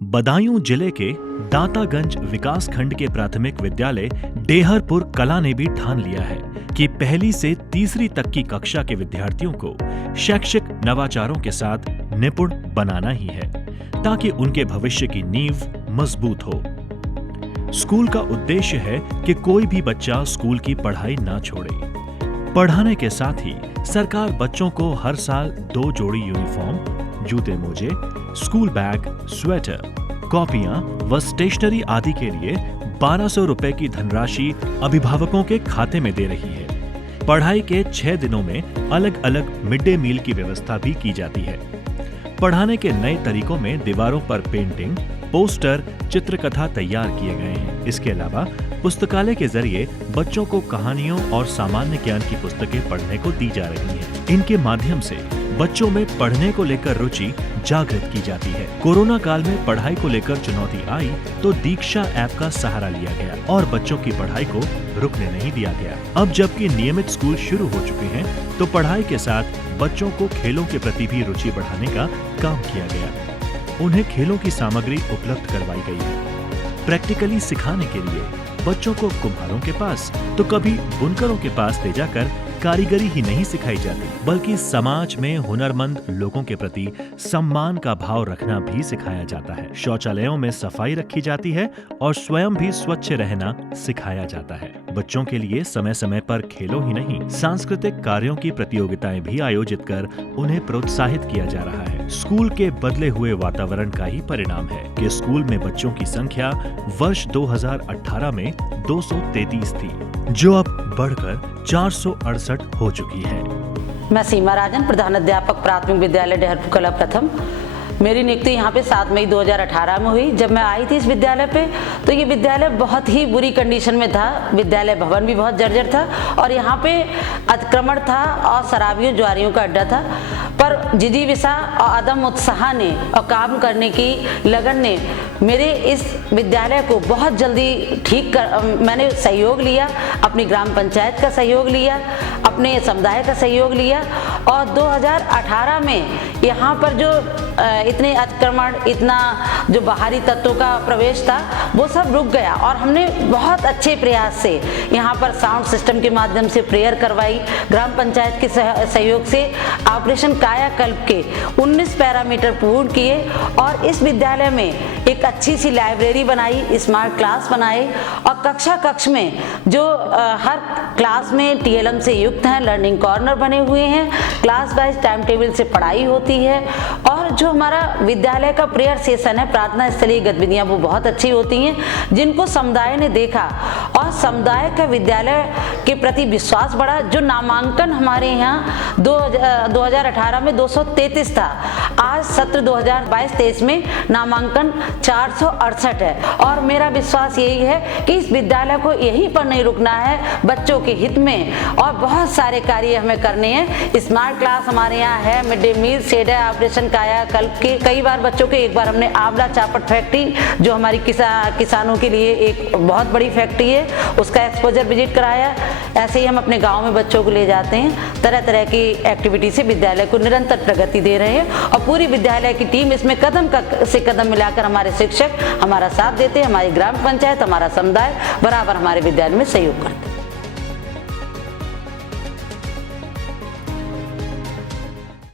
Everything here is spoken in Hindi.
बदायूं जिले के दातागंज विकास खंड के प्राथमिक विद्यालय डेहरपुर कला ने भी ठान लिया है कि पहली से तीसरी तक की कक्षा के विद्यार्थियों को शैक्षिक नवाचारों के साथ निपुण बनाना ही है, ताकि उनके भविष्य की नींव मजबूत हो। स्कूल का उद्देश्य है कि कोई भी बच्चा स्कूल की पढ़ाई ना छोड़े। पढ़ाने के साथ ही सरकार बच्चों को हर साल 2 जोड़ी यूनिफॉर्म, जूते मोजे, स्कूल बैग, स्वेटर, कॉपियां व स्टेशनरी आदि के लिए 1200 रुपए की धनराशि अभिभावकों के खाते में दे रही है। पढ़ाई के 6 दिनों में अलग अलग मिड डे मील की व्यवस्था भी की जाती है। पढ़ाने के नए तरीकों में दीवारों पर पेंटिंग, पोस्टर, चित्रकथा तैयार किए गए हैं। इसके अलावा पुस्तकालय के जरिए बच्चों को कहानियों और सामान्य ज्ञान की पुस्तकें पढ़ने को दी जा रही हैं। इनके माध्यम से बच्चों में पढ़ने को लेकर रुचि जागृत की जाती है। कोरोना काल में पढ़ाई को लेकर चुनौती आई तो दीक्षा ऐप का सहारा लिया गया और बच्चों की पढ़ाई को रुकने नहीं दिया गया। अब जबकि नियमित स्कूल शुरू हो चुके हैं तो पढ़ाई के साथ बच्चों को खेलों के प्रति भी रुचि बढ़ाने का काम किया गया। उन्हें खेलों की सामग्री उपलब्ध करवाई गई है। प्रैक्टिकली सिखाने के लिए बच्चों को कुम्हारों के पास तो कभी बुनकरों के पास ले जाकर कारीगरी ही नहीं सिखाई जाती, बल्कि समाज में हुनरमंद लोगों के प्रति सम्मान का भाव रखना भी सिखाया जाता है। शौचालयों में सफाई रखी जाती है और स्वयं भी स्वच्छ रहना सिखाया जाता है। बच्चों के लिए समय समय पर खेलों ही नहीं, सांस्कृतिक कार्यों की प्रतियोगिताएं भी आयोजित कर उन्हें प्रोत्साहित किया जा रहा है। स्कूल के बदले हुए वातावरण का ही परिणाम है कि स्कूल में बच्चों की संख्या वर्ष 2018 में 233 थी, जो अब बढ़कर 468 हो चुकी है। मैं सीमा राजन, प्रधानाध्यापक प्राथमिक विद्यालय डेहरपुर कला प्रथम। मेरी नियुक्ति यहाँ पे 7 मई 2018 में हुई। जब मैं आई थी इस विद्यालय पे तो ये विद्यालय बहुत ही बुरी कंडीशन में था। विद्यालय भवन भी बहुत जर्जर था और यहाँ पे अतिक्रमण था और शराबियों जुआरियों का अड्डा था। पर जिजीविषा और अदम उत्साह ने और काम करने की लगन ने मेरे इस विद्यालय को बहुत जल्दी ठीक कर, मैंने सहयोग लिया, अपनी ग्राम पंचायत का सहयोग लिया, अपने समुदाय का सहयोग लिया और 2018 में यहाँ पर जो इतने अतिक्रमण, इतना जो बाहरी तत्वों का प्रवेश था वो सब रुक गया और हमने बहुत अच्छे प्रयास से यहाँ पर साउंड सिस्टम के माध्यम से प्रेयर करवाई। ग्राम पंचायत के सहयोग से ऑपरेशन कायाकल्प के 19 पैरामीटर पूर्ण किए और इस विद्यालय में एक अच्छी सी लाइब्रेरी बनाई, स्मार्ट क्लास बनाए और कक्षा कक्ष में जो हर क्लास में TLM से युक्त हैं, लर्निंग कॉर्नर बने हुए हैं, क्लास वाइज टाइम टेबल से पढ़ाई होती है और जो हमारा विद्यालय का प्रेयर सेशन है, प्रार्थना स्थलीय गतिविधियां वो बहुत अच्छी होती हैं, जिनको समुदाय ने देखा और समुदाय का विद्यालय के प्रति विश्वास बढ़ा। जो नामांकन हमारे यहाँ 2018 में 233 था, आज सत्र 2022-23 में नामांकन 468 है और मेरा विश्वास यही है कि इस विद्यालय को यहीं पर नहीं रुकना है, बच्चों के हित में और बहुत सारे कार्य हमें करने हैं। स्मार्ट क्लास हमारे यहाँ है, मिड डे मील सेट है, ऑपरेशन कायाकल्प के कई बार बच्चों के, एक बार हमने आंवला चापट फैक्ट्री जो हमारी किसानों के लिए एक बहुत बड़ी फैक्ट्री है, उसका एक्सपोजर विजिट कराया। ऐसे ही हम अपने गाँव में बच्चों को ले जाते हैं, तरह तरह की एक्टिविटी से विद्यालय को निरंतर प्रगति दे रहे हैं और पूरी विद्यालय की टीम इसमें कदम से कदम मिलाकर हमारे शिक्षक हमारा साथ देते हैं, हमारी ग्राम पंचायत, हमारा समुदाय बराबर हमारे विद्यालय में सहयोग करते हैं।